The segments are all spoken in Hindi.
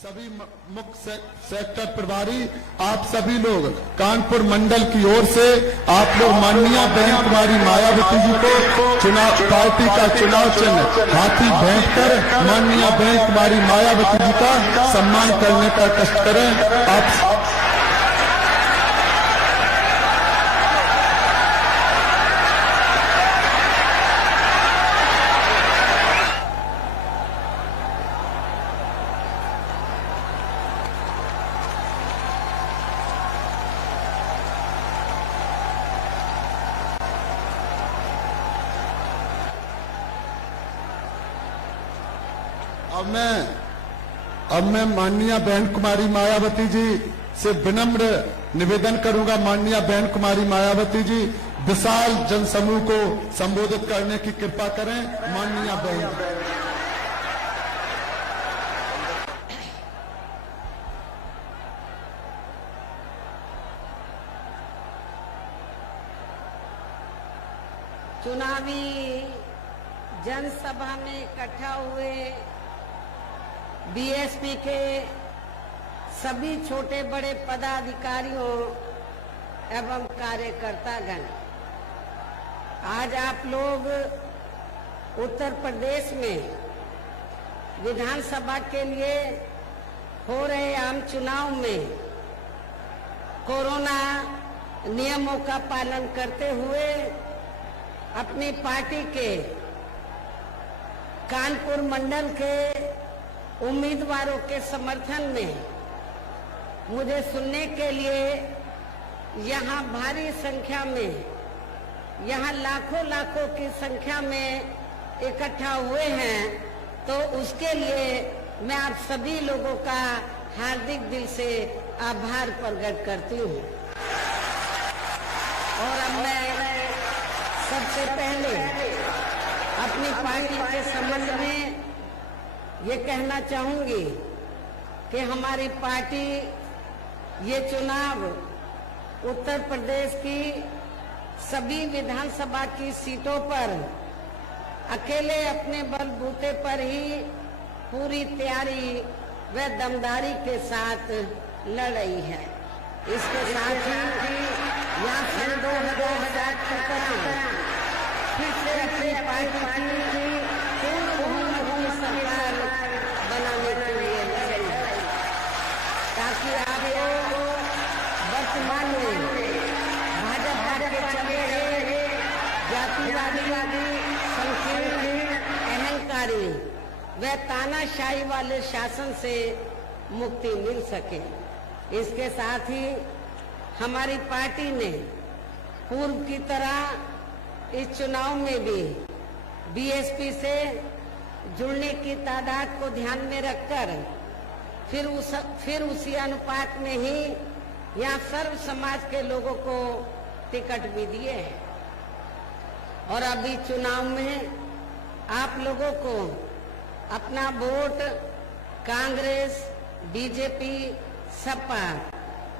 सभी मुख्य सेक्टर प्रभारी, आप सभी लोग कानपुर मंडल की ओर से आप लोग माननीय बहन कुमारी मायावती जी को चुनाव पार्टी का चुनाव चिन्ह हाथी भेंट कर माननीय बहन कुमारी मायावती जी का सम्मान करने का कष्ट करें। आप अब मैं माननीय बहन कुमारी मायावती जी से विनम्र निवेदन करूंगा। माननीय बहन कुमारी मायावती जी विशाल जनसमूह को संबोधित करने की कृपा करें। माननीय बहन, चुनावी जनसभा में इकट्ठा हुए बीएसपी के सभी छोटे बड़े पदाधिकारियों एवं कार्यकर्तागण, आज आप लोग उत्तर प्रदेश में विधानसभा के लिए हो रहे आम चुनाव में कोरोना नियमों का पालन करते हुए अपनी पार्टी के कानपुर मंडल के उम्मीदवारों के समर्थन में मुझे सुनने के लिए यहाँ भारी संख्या में, यहाँ लाखों लाखों की संख्या में इकट्ठा हुए हैं, तो उसके लिए मैं आप सभी लोगों का हार्दिक दिल से आभार प्रकट करती हूँ। और अब मैं सबसे पहले अपनी पार्टी के संबंध में ये कहना चाहूंगी कि हमारी पार्टी ये चुनाव उत्तर प्रदेश की सभी विधानसभा की सीटों पर अकेले अपने बलबूते पर ही पूरी तैयारी व दमदारी के साथ लड़ रही है। इसके साथ ही यहाँ सन 2017 फिर से अपनी पार्टी की पूर्ण बहुमत की सरकार बनाने के लिए लड़ेंगे, ताकि आप लोग वर्तमान में भाजपा के चले हुए जातिवादी, संकीर्ण, अहंकारी व तानाशाही वाले शासन से मुक्ति मिल सके। इसके साथ ही हमारी पार्टी ने पूर्व की तरह इस चुनाव में भी बीएसपी से जुड़ने की तादाद को ध्यान में रखकर फिर उसी अनुपात में ही यहाँ सर्व समाज के लोगों को टिकट भी दिए हैं। और अभी चुनाव में आप लोगों को अपना वोट कांग्रेस, बीजेपी, सपा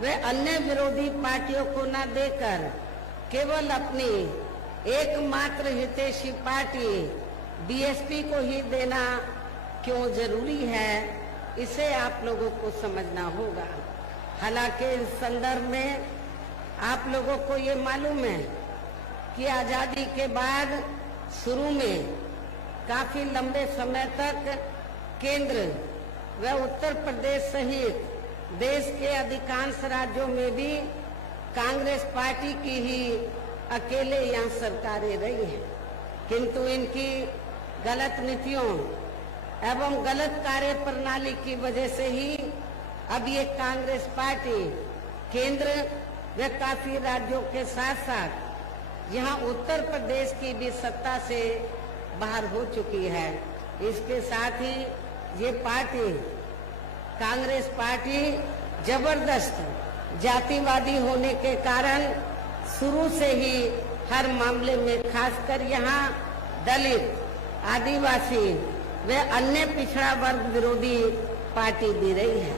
व अन्य विरोधी पार्टियों को न देकर केवल अपनी एकमात्र हितैषी पार्टी बीएसपी को ही देना क्यों जरूरी है, इसे आप लोगों को समझना होगा। हालांकि इस संदर्भ में आप लोगों को ये मालूम है कि आजादी के बाद शुरू में काफी लंबे समय तक केंद्र व उत्तर प्रदेश सहित देश के अधिकांश राज्यों में भी कांग्रेस पार्टी की ही अकेले यहाँ सरकारें रही हैं, किंतु इनकी गलत नीतियों एवं गलत कार्य प्रणाली की वजह से ही अब ये कांग्रेस पार्टी केंद्र व काफी राज्यों के साथ साथ यहाँ उत्तर प्रदेश की भी सत्ता से बाहर हो चुकी है। इसके साथ ही ये पार्टी कांग्रेस पार्टी जबरदस्त जातिवादी होने के कारण शुरू से ही हर मामले में खासकर यहाँ दलित, आदिवासी व अन्य पिछड़ा वर्ग विरोधी पार्टी भी रही है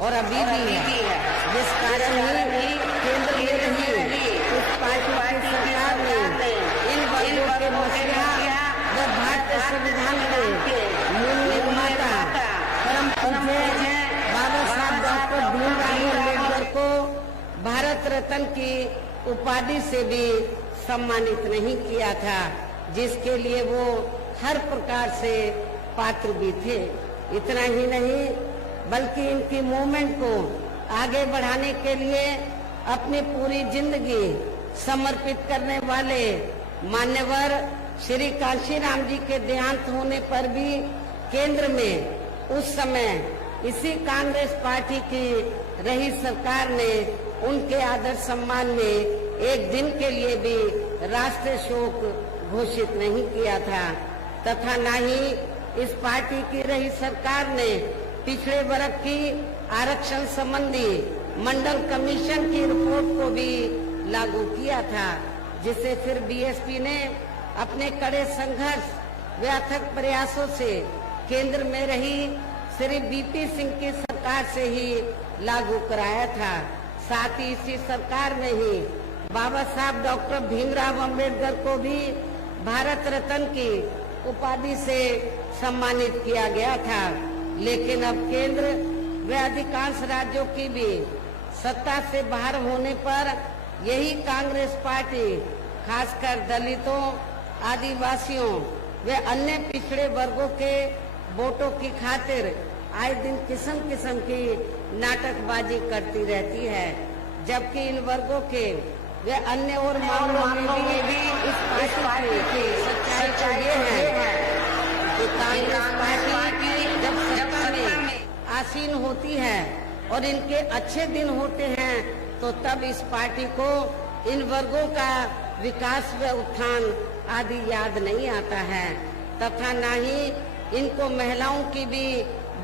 और अभी भी है, जिस कारण ही केंद्र में रही उस पार्टी की सरकार ने इन वर्गों के मुखिया व भारतीय संविधान के मूल निर्माता परम पूज्य भारत रत्न की उपाधि से भी सम्मानित नहीं किया था, जिसके लिए वो हर प्रकार से पात्र भी थे। इतना ही नहीं बल्कि इनकी मूवमेंट को आगे बढ़ाने के लिए अपनी पूरी जिंदगी समर्पित करने वाले मान्यवर श्री कांशीराम जी के देहांत होने पर भी केंद्र में उस समय इसी कांग्रेस पार्टी की रही सरकार ने उनके आदर सम्मान में एक दिन के लिए भी राष्ट्रीय शोक घोषित नहीं किया था, तथा न ही इस पार्टी की रही सरकार ने पिछड़े वर्ग की आरक्षण संबंधी मंडल कमीशन की रिपोर्ट को भी लागू किया था, जिसे फिर बीएसपी ने अपने कड़े संघर्ष व अथक प्रयासों से केंद्र में रही श्री बीपी सिंह की सरकार से ही लागू कराया था। साथ ही इसी सरकार में ही बाबा साहब डॉक्टर भीमराव अंबेडकर को भी भारत रत्न की उपाधि से सम्मानित किया गया था। लेकिन अब केंद्र व अधिकांश राज्यों की भी सत्ता से बाहर होने पर यही कांग्रेस पार्टी खासकर दलितों, आदिवासियों व अन्य पिछड़े वर्गों के वोटों की खातिर आए दिन किस्म किस्म की नाटकबाजी करती रहती है, जबकि इन वर्गों के वे अन्य और मामलों में भी इस पार्टी की सच्चाई तो ये है कि कांग्रेस पार्टी जब सत्ता में आसीन होती है और इनके अच्छे दिन होते हैं तो तब इस पार्टी को इन वर्गों का विकास व उत्थान आदि याद नहीं आता है, तथा न ही इनको महिलाओं की भी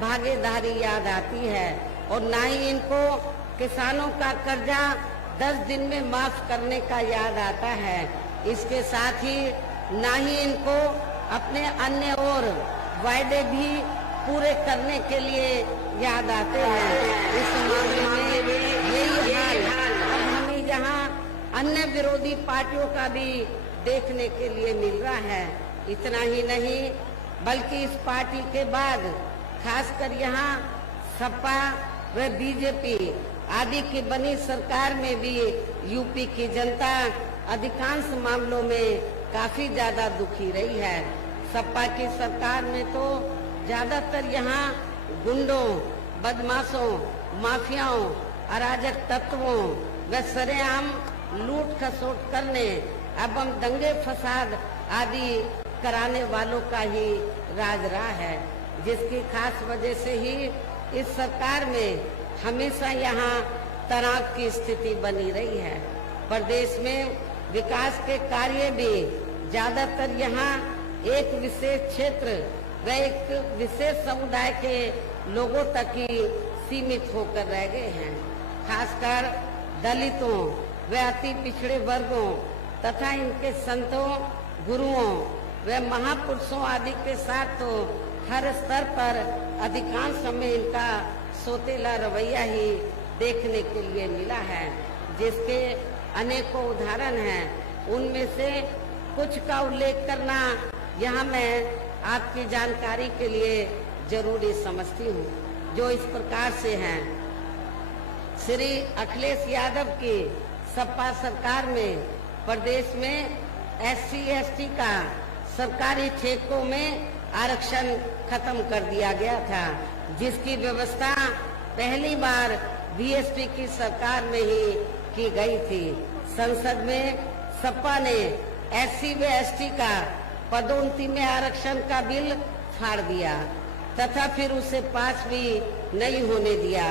भागीदारी याद आती है और न ही इनको किसानों का कर्जा 10 दिन में माफ करने का याद आता है। इसके साथ ही न ही इनको अपने अन्य और वायदे भी पूरे करने के लिए याद आते हैं। इस मामले में यही हाल अब हमें यहाँ अन्य विरोधी पार्टियों का भी देखने के लिए मिल रहा है। इतना ही नहीं बल्कि इस पार्टी के बाद खासकर यहाँ सपा व बीजेपी आदि की बनी सरकार में भी यूपी की जनता अधिकांश मामलों में काफी ज्यादा दुखी रही है। सपा की सरकार में तो ज्यादातर यहाँ गुंडों, बदमाशों, माफियाओं, अराजक तत्वों व सरेआम लूट खसोट करने एवं दंगे फसाद आदि कराने वालों का ही राज रहा है, जिसकी खास वजह से ही इस सरकार में हमेशा यहाँ तनाव की स्थिति बनी रही है। प्रदेश में विकास के कार्य भी ज्यादातर यहाँ एक विशेष क्षेत्र व एक विशेष समुदाय के लोगों तक ही सीमित होकर रह गए हैं। खासकर दलितों व अति पिछड़े वर्गों तथा इनके संतों, गुरुओं व महापुरुषों आदि के साथ तो हर स्तर पर अधिकांश समय इनका सोतेला रवैया ही देखने के लिए मिला है, जिसके अनेकों उदाहरण हैं। उनमें से कुछ का उल्लेख करना यहाँ मैं आपकी जानकारी के लिए जरूरी समझती हूँ, जो इस प्रकार से हैं। श्री अखिलेश यादव की सपा सरकार में प्रदेश में SC/ST का सरकारी ठेकों में आरक्षण खत्म कर दिया गया था, जिसकी व्यवस्था पहली बार बीएसपी की सरकार में ही की गई थी। संसद में सपा ने SC व ST का पदोन्नति में आरक्षण का बिल फाड़ दिया तथा फिर उसे पास भी नहीं होने दिया।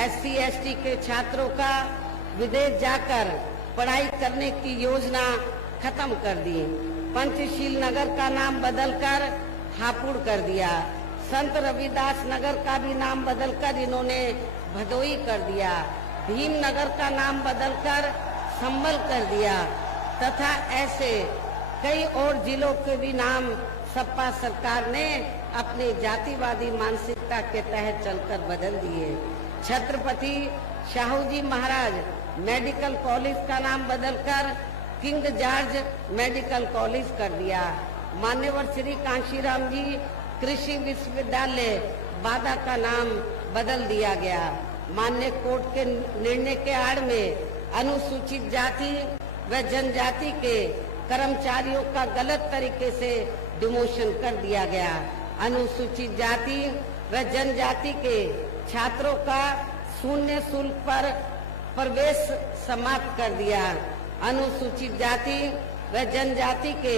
SC/ST के छात्रों का विदेश जाकर पढ़ाई करने की योजना खत्म कर दी। पंचशील नगर का नाम बदलकर हापुड़ कर दिया। संत रविदास नगर का भी नाम बदलकर इन्होंने भदोई कर दिया। भीम नगर का नाम बदलकर संबल कर दिया तथा ऐसे कई और जिलों के भी नाम सपा सरकार ने अपनी जातिवादी मानसिकता के तहत चलकर बदल दिए। छत्रपति शाहू जी महाराज मेडिकल कॉलेज का नाम बदलकर किंग जॉर्ज मेडिकल कॉलेज कर दिया। मान्यवर श्री कांशीराम जी कृषि विश्वविद्यालय बादा का नाम बदल दिया गया। मान्य कोर्ट के निर्णय के आड़ में अनुसूचित जाति व जनजाति के कर्मचारियों का गलत तरीके से डिमोशन कर दिया गया। अनुसूचित जाति व जनजाति के छात्रों का शून्य शुल्क पर प्रवेश समाप्त कर दिया। अनुसूचित जाति व जनजाति के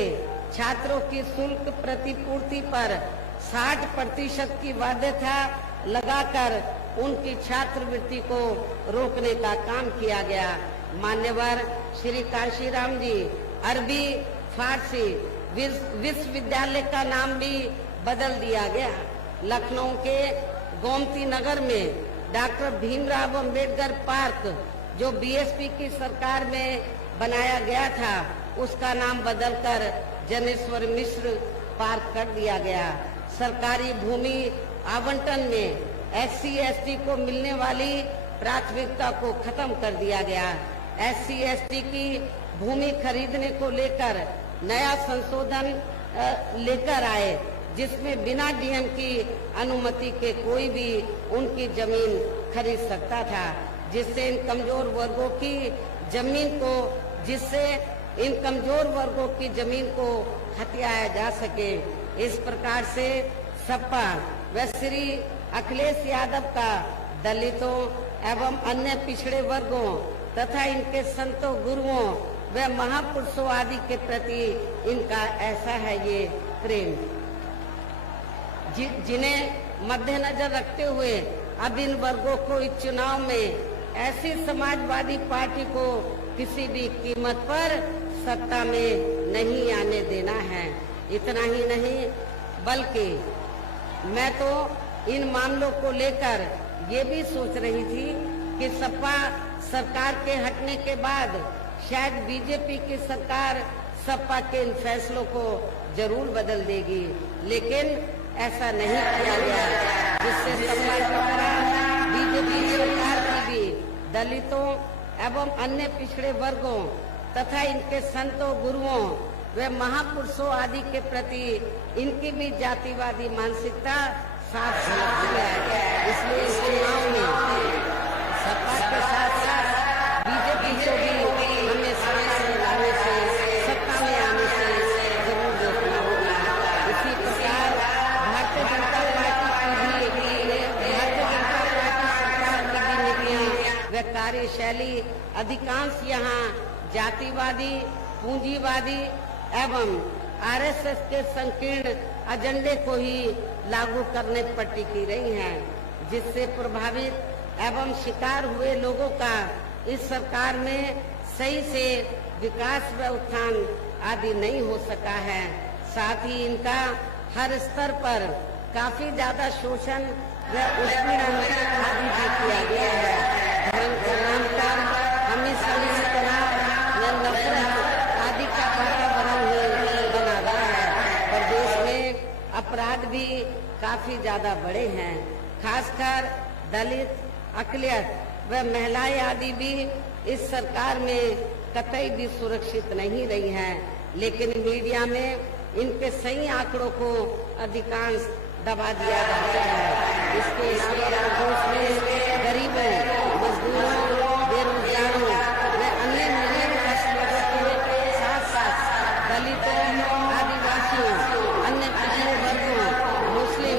छात्रों की शुल्क प्रतिपूर्ति पर 60% की बाध्यता लगाकर उनकी छात्रवृत्ति को रोकने का काम किया गया। मान्यवर श्री कांशीराम जी अरबी फारसी विश्वविद्यालय का नाम भी बदल दिया गया। लखनऊ के गोमती नगर में डॉक्टर भीमराव अंबेडकर पार्क जो बीएसपी की सरकार में बनाया गया था, उसका नाम बदलकर जनेश्वर मिश्र पार्क कर दिया गया। सरकारी भूमि आवंटन में SC/ST को मिलने वाली प्राथमिकता को खत्म कर दिया गया। SC/ST की भूमि खरीदने को लेकर नया संशोधन लेकर आए, जिसमें बिना डीएम की अनुमति के कोई भी उनकी जमीन खरीद सकता था, जिससे इन कमजोर वर्गों की जमीन को हथियाया जा सके। इस प्रकार से सपा व श्री अखिलेश यादव का दलितों एवं अन्य पिछड़े वर्गों तथा इनके संतों, गुरुओं व महापुरुषों आदि के प्रति इनका ऐसा है ये प्रेम, जिन्हें मद्देनजर रखते हुए अब इन वर्गों को इस चुनाव में ऐसी समाजवादी पार्टी को किसी भी कीमत पर सत्ता में नहीं आने देना है। इतना ही नहीं, बल्कि मैं तो इन मामलों को लेकर ये भी सोच रही थी कि सपा सरकार के हटने के बाद शायद बीजेपी की सरकार सपा के इन फैसलों को जरूर बदल देगी, लेकिन ऐसा नहीं किया गया, जिससे सपा द्वारा बीजेपी सरकार की भी दलितों एवं अन्य पिछड़े वर्गों तथा इनके संतों, गुरुओं व महापुरुषों आदि के प्रति इनकी भी जातिवादी मानसिकता साफ झलकती है। इसलिए इस चुनाव में सपा के साथ साथ बीजेपी को भी हमें समय से लाने से, सत्ता में आने से जरूर रोकना होगा। इसी प्रकार भारतीय जनता पार्टी सरकार की भी नीतियां व कार्यशैली अधिकांश यहाँ जातिवादी, पूंजीवादी एवं आरएसएस के संकीर्ण एजेंडे को ही लागू करने पर टिकी रही हैं, जिससे प्रभावित एवं शिकार हुए लोगों का इस सरकार में सही से विकास व उत्थान आदि नहीं हो सका है। साथ ही इनका हर स्तर पर काफी ज्यादा शोषण व उत्पीड़न आदि भी किया गया है। धर्म के नाम पर हमेशा इस तरह नफरत आदि का वातावरण ही बना रहा है। प्रदेश में अपराध भी काफी ज्यादा बढ़े हैं, खासकर दलित, अकलियत व महिलाएं आदि भी इस सरकार में कतई भी सुरक्षित नहीं रही हैं, लेकिन मीडिया में इनके सही आंकड़ों को अधिकांश दबा दिया जाता है। इसके प्रदेश में गरीबों, मजदूरों, बेरोजगारों व अन्य मिलियन लोगों के साथ साथ दलितों, आदिवासियों, अन्य पिछड़े वर्गों, मुस्लिम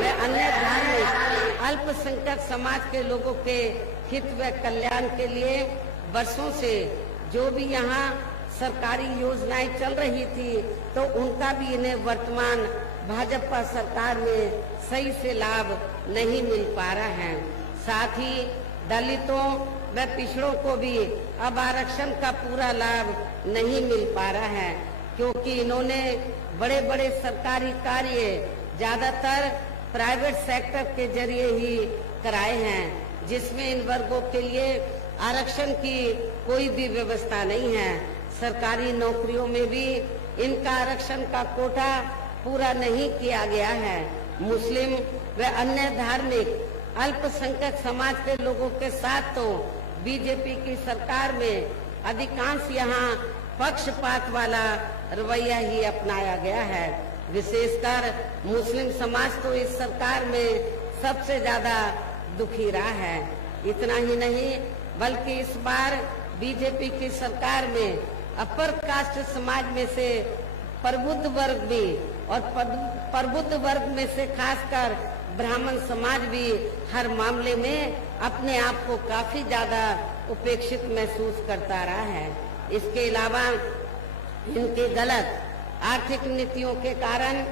व अन्य धार्मिक अल्पसंख्यक समाज के लोगों के हित व कल्याण के लिए वर्षों से जो भी यहाँ सरकारी योजनाएं चल रही थी, तो उनका भी इन्हें वर्तमान भाजपा सरकार में सही से लाभ नहीं मिल पा रहा है। साथ ही दलितों व पिछड़ों को भी अब आरक्षण का पूरा लाभ नहीं मिल पा रहा है, क्योंकि इन्होंने बड़े बड़े सरकारी कार्य ज्यादातर प्राइवेट सेक्टर के जरिए ही कराए हैं, जिसमें इन वर्गों के लिए आरक्षण की कोई भी व्यवस्था नहीं है। सरकारी नौकरियों में भी इनका आरक्षण का कोटा पूरा नहीं किया गया है। मुस्लिम व अन्य धार्मिक अल्पसंख्यक समाज के लोगों के साथ तो बीजेपी की सरकार में अधिकांश यहाँ पक्षपात वाला रवैया ही अपनाया गया है। विशेषकर मुस्लिम समाज तो इस सरकार में सबसे ज्यादा दुखी रहा है। इतना ही नहीं, बल्कि इस बार बीजेपी की सरकार में अपर कास्ट समाज में से प्रबुद्ध वर्ग भी और प्रबुद्ध वर्ग में से खासकर ब्राह्मण समाज भी हर मामले में अपने आप को काफी ज्यादा उपेक्षित महसूस करता रहा है। इसके अलावा इनके गलत आर्थिक नीतियों के कारण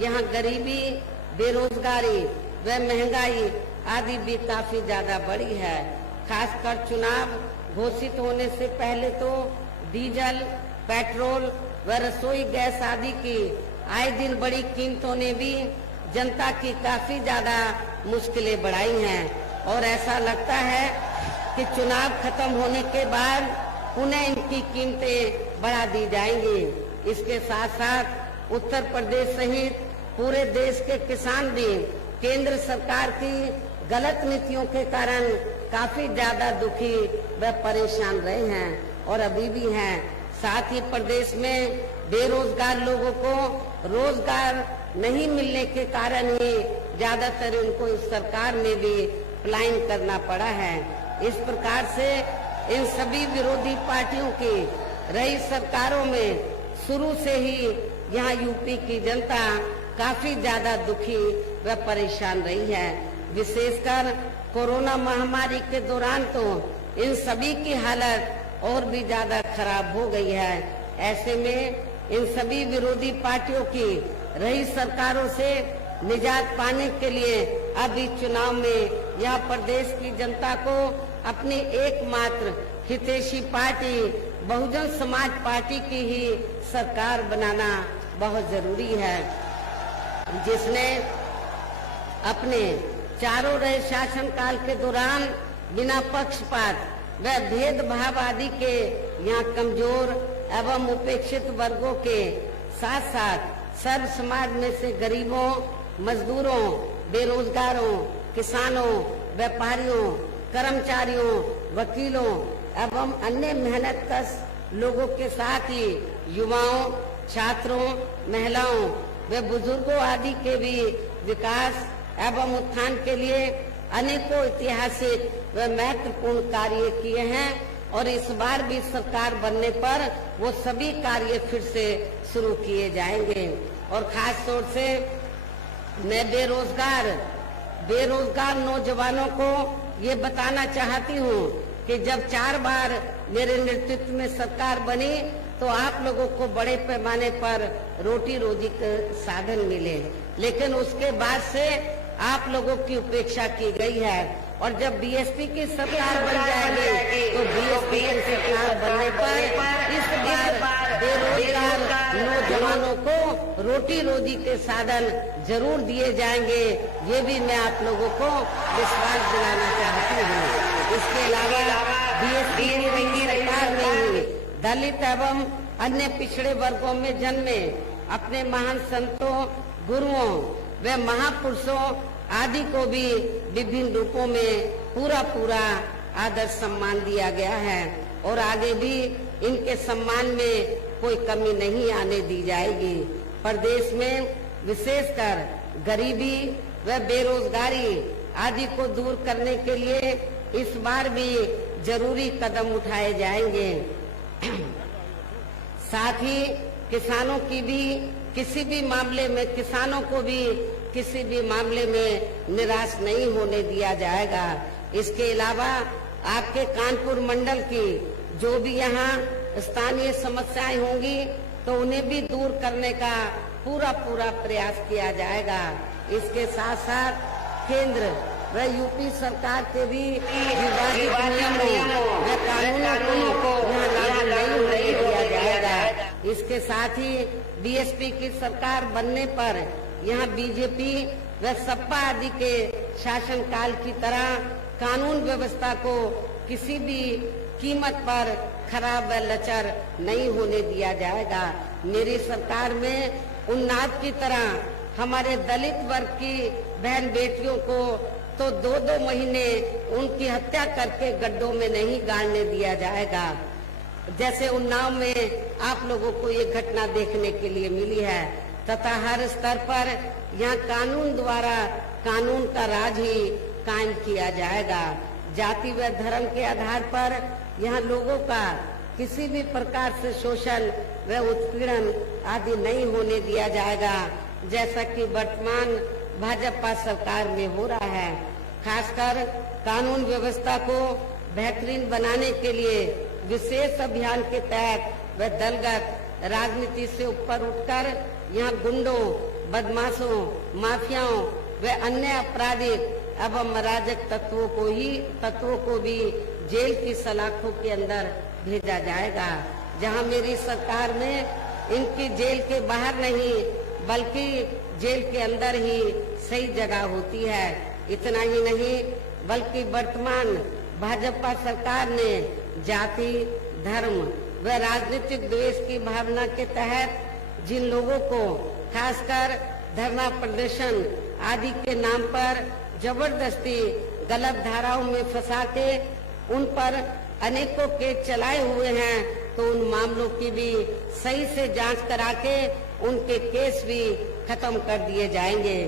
यहाँ गरीबी, बेरोजगारी व महंगाई आदि भी काफी ज्यादा बढ़ी है। खासकर चुनाव घोषित होने से पहले तो डीजल, पेट्रोल व रसोई गैस आदि की आए दिन बड़ी कीमतों ने भी जनता की काफी ज्यादा मुश्किलें बढ़ाई हैं और ऐसा लगता है कि चुनाव खत्म होने के बाद पुनः इनकी कीमतें बढ़ा दी जाएंगी। इसके साथ साथ उत्तर प्रदेश सहित पूरे देश के किसान भी केंद्र सरकार की गलत नीतियों के कारण काफी ज्यादा दुखी व परेशान रहे हैं और अभी भी हैं। साथ ही प्रदेश में बेरोजगार लोगों को रोजगार नहीं मिलने के कारण ही ज्यादातर उनको इस सरकार में भी पलायन करना पड़ा है। इस प्रकार से इन सभी विरोधी पार्टियों की रही सरकारों में शुरू से ही यहाँ यूपी की जनता काफी ज्यादा दुखी व परेशान रही है। विशेषकर कोरोना महामारी के दौरान तो इन सभी की हालत और भी ज्यादा खराब हो गई है। ऐसे में इन सभी विरोधी पार्टियों की रही सरकारों से निजात पाने के लिए अब इस चुनाव में यह प्रदेश की जनता को अपनी एकमात्र हितैषी पार्टी बहुजन समाज पार्टी की ही सरकार बनाना बहुत जरूरी है, जिसने अपने चारों रहे शासनकाल के दौरान बिना पक्षपात व भेदभाव आदि के यहाँ कमजोर एवं उपेक्षित वर्गों के साथ साथ सर्व समाज में से गरीबों, मजदूरों, बेरोजगारों, किसानों, व्यापारियों, कर्मचारियों, वकीलों एवं अन्य मेहनतकश लोगों के साथ ही युवाओं, छात्रों, महिलाओं व बुजुर्गों आदि के भी विकास एवं उत्थान के लिए अनेकों ऐतिहासिक व महत्वपूर्ण कार्य किए हैं और इस बार भी सरकार बनने पर वो सभी कार्य फिर से शुरू किए जाएंगे। और खास तौर से मैं बेरोजगार नौजवानों को ये बताना चाहती हूँ कि जब 4 बार मेरे नेतृत्व में सरकार बनी तो आप लोगों को बड़े पैमाने पर रोटी रोजी के साधन मिले, लेकिन उसके बाद से आप लोगों की उपेक्षा की गई है। और जब बीएसपी की सरकार बन जाएगी तो बीएसपी की सरकार बनने पर इस बार बेरोजगार नौजवानों को रोटी रोजी के साधन जरूर दिए जाएंगे, ये भी मैं आप लोगों को विश्वास दिलाना चाहती हूँ। इसके अलावा बीएसपी की सरकार में दलित एवं अन्य पिछड़े वर्गों में जन्मे अपने महान संतों, गुरुओं व महापुरुषों आदि को भी विभिन्न रूपों में पूरा आदर सम्मान दिया गया है और आगे भी इनके सम्मान में कोई कमी नहीं आने दी जाएगी। प्रदेश में विशेषकर गरीबी व बेरोजगारी आदि को दूर करने के लिए इस बार भी जरूरी कदम उठाए जाएंगे। साथ ही किसानों को भी किसी भी मामले में निराश नहीं होने दिया जाएगा। इसके अलावा आपके कानपुर मंडल की जो भी यहाँ स्थानीय समस्याएं होंगी तो उन्हें भी दूर करने का पूरा प्रयास किया जाएगा। इसके साथ साथ केंद्र व यूपी सरकार के भी विवादित नियमों व कानूनों को यहाँ लागू नहीं किया जाएगा। इसके साथ ही बीएसपी की सरकार बनने पर यहाँ बीजेपी व सपा आदि के शासनकाल की तरह कानून व्यवस्था को किसी भी कीमत पर खराब व लचर नहीं होने दिया जाएगा। मेरी सरकार में उन्नाद की तरह हमारे दलित वर्ग की बहन बेटियों को तो 2-2 महीने उनकी हत्या करके गड्ढों में नहीं गाड़ने दिया जाएगा। जैसे उन्नाव में आप लोगों को ये घटना देखने के लिए मिली है तथा हर स्तर पर यहाँ कानून द्वारा कानून का राज ही कायम किया जाएगा। जाति व धर्म के आधार पर यहाँ लोगों का किसी भी प्रकार से शोषण व उत्पीड़न आदि नहीं होने दिया जाएगा, जैसा कि वर्तमान भाजपा सरकार में हो रहा है। खासकर कानून व्यवस्था को बेहतरीन बनाने के लिए विशेष अभियान के तहत व दलगत राजनीति से ऊपर उठकर यहाँ गुंडों, बदमाशों, माफियाओं व अन्य आपराधिक एवं अराजक तत्वों को भी जेल की सलाखों के अंदर भेजा जाएगा, जहां मेरी सरकार में इनकी जेल के बाहर नहीं बल्कि जेल के अंदर ही सही जगह होती है। इतना ही नहीं बल्कि वर्तमान भाजपा सरकार ने जाति, धर्म व राजनीतिक द्वेष की भावना के तहत जिन लोगों को खासकर धरना प्रदर्शन आदि के नाम पर जबरदस्ती गलत धाराओं में फंसा के उन पर अनेकों केस चलाए हुए हैं, तो उन मामलों की भी सही से जांच करा के उनके केस भी खत्म कर दिए जाएंगे।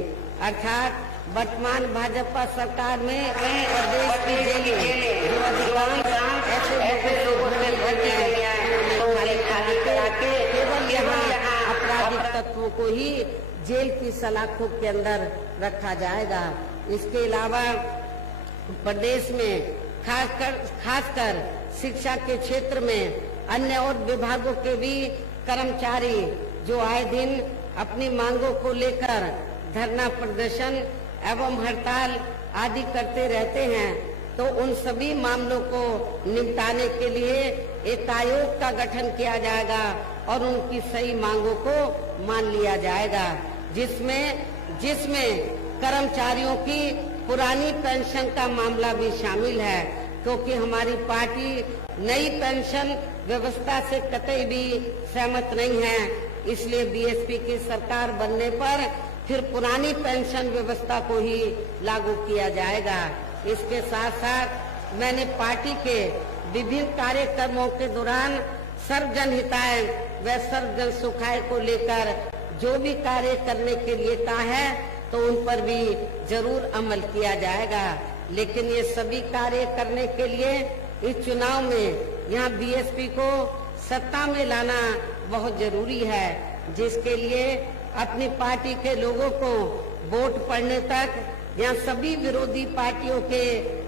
अर्थात वर्तमान भाजपा सरकार में प्रदेश की जेलें जो अधिकांश ऐसे लोगों से भरी हैं, खाली केवल यहाँ आपराधिक तत्वों को ही जेल की सलाखों के अंदर रखा जाएगा। इसके अलावा प्रदेश में खासकर शिक्षा के क्षेत्र में अन्य और विभागों के भी कर्मचारी जो आए दिन अपनी मांगों को लेकर धरना प्रदर्शन एवं हड़ताल आदि करते रहते हैं, तो उन सभी मामलों को निपटाने के लिए एक आयोग का गठन किया जाएगा और उनकी सही मांगों को मान लिया जाएगा, जिसमें कर्मचारियों की पुरानी पेंशन का मामला भी शामिल है, क्योंकि हमारी पार्टी नई पेंशन व्यवस्था से कतई भी सहमत नहीं है। इसलिए बीएसपी की सरकार बनने पर फिर पुरानी पेंशन व्यवस्था को ही लागू किया जाएगा। इसके साथ साथ मैंने पार्टी के विभिन्न कार्यक्रमों के दौरान सर्वजन हिताय व सर्वजन सुखाय को लेकर जो भी कार्य करने के लिए कहा है, तो उन पर भी जरूर अमल किया जाएगा। लेकिन ये सभी कार्य करने के लिए इस चुनाव में यहाँ बीएसपी को सत्ता में लाना बहुत जरूरी है, जिसके लिए अपनी पार्टी के लोगों को वोट पड़ने तक यहाँ सभी विरोधी पार्टियों के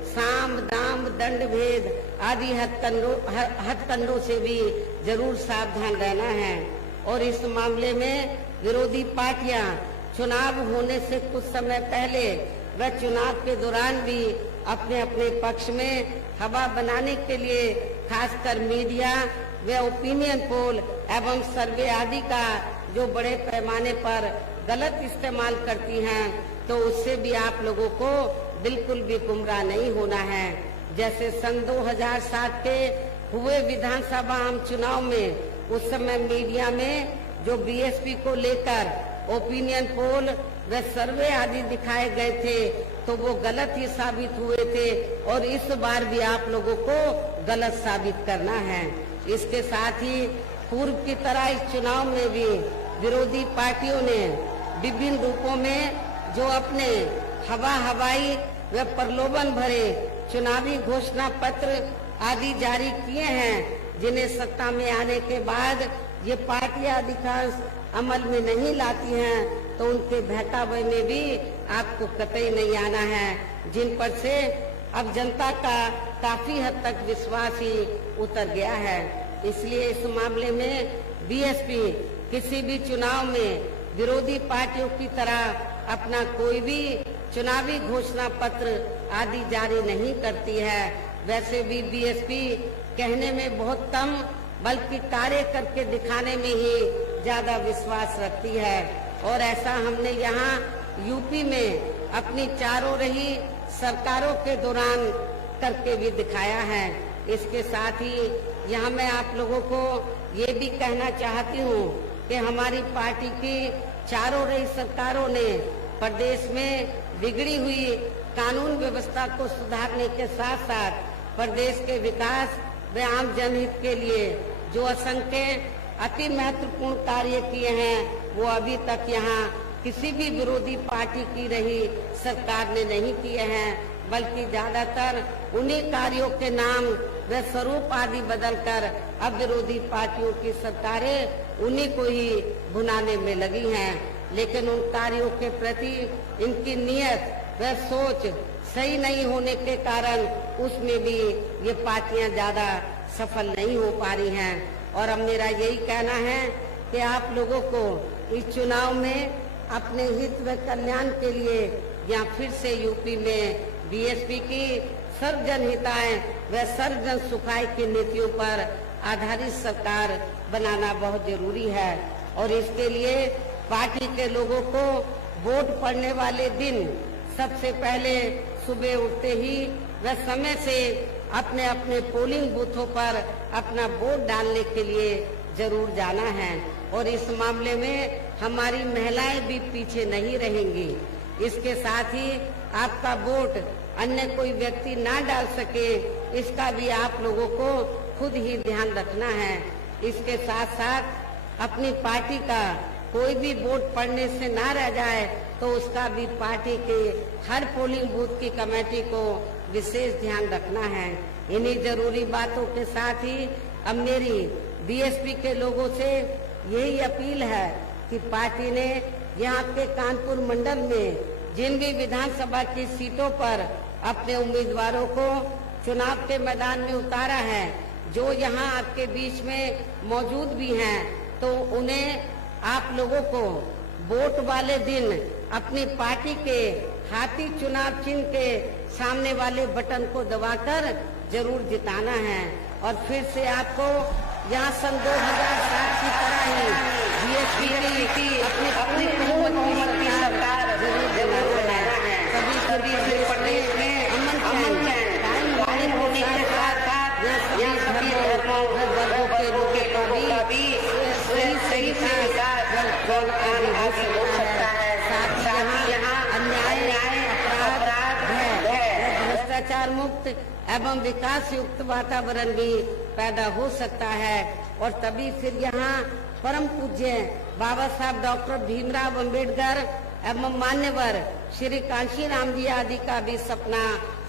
साम, दाम, दंड भेद आदि हथकंडों से भी जरूर सावधान रहना है। और इस मामले में विरोधी पार्टियां चुनाव होने से कुछ समय पहले व चुनाव के दौरान भी अपने अपने पक्ष में हवा बनाने के लिए खासकर मीडिया व ओपिनियन पोल एवं सर्वे आदि का जो बड़े पैमाने पर गलत इस्तेमाल करती हैं, तो उससे भी आप लोगों को बिल्कुल भी गुमराह नहीं होना है। जैसे सन 2007 के हुए विधानसभा आम चुनाव में उस समय मीडिया में जो बीएसपी को लेकर ओपिनियन पोल व सर्वे आदि दिखाए गए थे, तो वो गलत ही साबित हुए थे और इस बार भी आप लोगों को गलत साबित करना है। इसके साथ ही पूर्व की तरह इस चुनाव में भी विरोधी पार्टियों ने विभिन्न रूपों में जो अपने हवाई व प्रलोभन भरे चुनावी घोषणा पत्र आदि जारी किए हैं, जिन्हें सत्ता में आने के बाद ये पार्टियां अधिकांश अमल में नहीं लाती हैं, तो उनके बहकावे में भी आपको कतई नहीं आना है, जिन पर से अब जनता का काफी हद तक विश्वास ही उतर गया है। इसलिए इस मामले में बीएसपी किसी भी चुनाव में विरोधी पार्टियों की तरह अपना कोई भी चुनावी घोषणा पत्र आदि जारी नहीं करती है। वैसे भी बीएसपी कहने में बहुत कम बल्कि कार्य करके दिखाने में ही ज्यादा विश्वास रखती है, और ऐसा हमने यहाँ यूपी में अपनी चारों रही सरकारों के दौरान करके भी दिखाया है। इसके साथ ही यहाँ मैं आप लोगों को ये भी कहना चाहती हूँ कि हमारी पार्टी की चारों रही सरकारों ने प्रदेश में बिगड़ी हुई कानून व्यवस्था को सुधारने के साथ साथ प्रदेश के विकास व आम जनहित के लिए जो असंख्य अति महत्वपूर्ण कार्य किए हैं, वो अभी तक यहाँ किसी भी विरोधी पार्टी की रही सरकार ने नहीं किए हैं। बल्कि ज्यादातर उन्हीं कार्यों के नाम व स्वरूप आदि बदलकर अब विरोधी पार्टियों की सरकारें उन्हीं को ही भुनाने में लगी हैं। लेकिन उन कार्यों के प्रति इनकी नीयत व सोच सही नहीं होने के कारण उसमें भी ये पार्टियां ज्यादा सफल नहीं हो पा रही हैं। और अब मेरा यही कहना है कि आप लोगों को इस चुनाव में अपने हित व कल्याण के लिए या फिर से यूपी में बीएसपी की सर्वजन हिताय व सर्वजन सुखाय की नीतियों पर आधारित सरकार बनाना बहुत जरूरी है। और इसके लिए पार्टी के लोगों को वोट पड़ने वाले दिन सबसे पहले सुबह उठते ही व समय से अपने अपने पोलिंग बूथों पर अपना वोट डालने के लिए जरूर जाना है। और इस मामले में हमारी महिलाएं भी पीछे नहीं रहेंगी। इसके साथ ही आपका वोट अन्य कोई व्यक्ति ना डाल सके, इसका भी आप लोगों को खुद ही ध्यान रखना है। इसके साथ साथ अपनी पार्टी का कोई भी वोट पड़ने से ना रह जाए तो उसका भी पार्टी के हर पोलिंग बूथ की कमेटी को विशेष ध्यान रखना है। इन्हीं जरूरी बातों के साथ ही अब मेरी बीएसपी के लोगों से यही अपील है कि पार्टी ने यहाँ के कानपुर मंडल में जिन भी विधानसभा की सीटों पर अपने उम्मीदवारों को चुनाव के मैदान में उतारा है, जो यहाँ आपके बीच में मौजूद भी हैं, तो उन्हें आप लोगों को वोट वाले दिन अपनी पार्टी के हाथी चुनाव चिन्ह के सामने वाले बटन को दबाकर जरूर जिताना है। और फिर से आपको यहाँ सन 2007 की तरह ही बीएसपी की अपनी बहुमत की सरकार जरूर बनाना है। सभी प्रदेश में अमन चैन होने के साथ यहाँ सभी धर्मों वर्गों के लोगों का भी सही हो सकता है। साथ ही यहाँ अन्याय अपराध भ्रष्टाचार मुक्त एवं विकास युक्त वातावरण भी पैदा हो सकता है। और तभी फिर यहाँ परम पूज्य बाबा साहब डॉक्टर भीमराव अंबेडकर एवं मान्यवर श्री कांशीराम जी आदि का भी सपना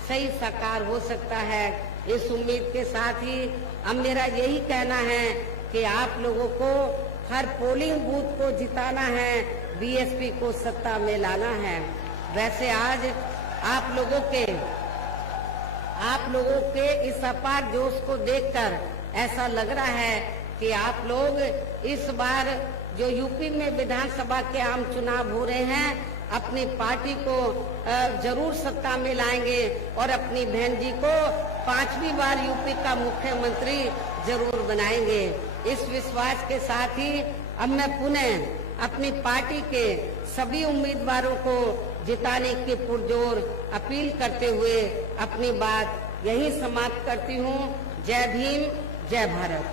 सही साकार हो सकता है। इस उम्मीद के साथ ही अब मेरा यही कहना है कि आप लोगों को हर पोलिंग बूथ को जिताना है, बीएसपी को सत्ता में लाना है। वैसे आज आप लोगों के इस अपार जोश को देखकर ऐसा लग रहा है कि आप लोग इस बार जो यूपी में विधानसभा के आम चुनाव हो रहे हैं, अपनी पार्टी को जरूर सत्ता में लाएंगे और अपनी बहन जी को 5वीं बार यूपी का मुख्यमंत्री जरूर बनाएंगे। इस विश्वास के साथ ही अब मैं पुनः अपनी पार्टी के सभी उम्मीदवारों को जिताने की पुरजोर अपील करते हुए अपनी बात यहीं समाप्त करती हूँ। जय भीम, जय भारत।